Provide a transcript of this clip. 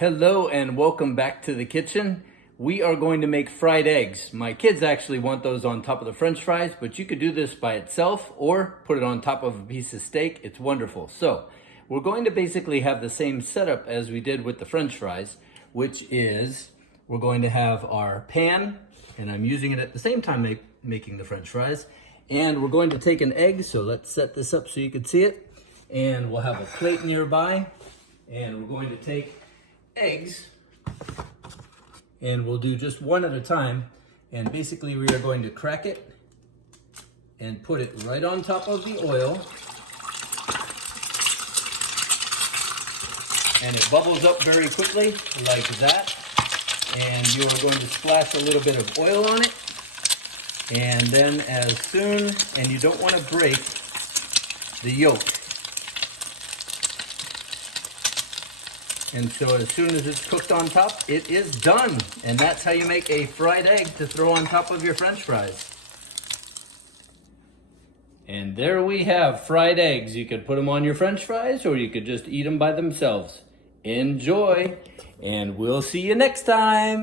Hello and welcome back to the kitchen. We are going to make fried eggs. My kids actually want those on top of the French fries, but you could do this by itself or put it on top of a piece of steak. It's wonderful. So we're going to basically have the same setup as we did with the French fries, which is we're going to have our pan, and I'm using it at the same time making the French fries. And we're going to take an egg, so let's set this up so you can see it. And we'll have a plate nearby, and we're going to take eggs, and we'll do just one at a time. And basically we are going to crack it and put it right on top of the oil, and it bubbles up very quickly like that. And you are going to splash a little bit of oil on it, and then and you don't want to break the yolk. And so as soon as it's cooked on top, it is done. And that's how you make a fried egg to throw on top of your French fries. And there we have fried eggs. You could put them on your French fries, or you could just eat them by themselves. Enjoy, and we'll see you next time.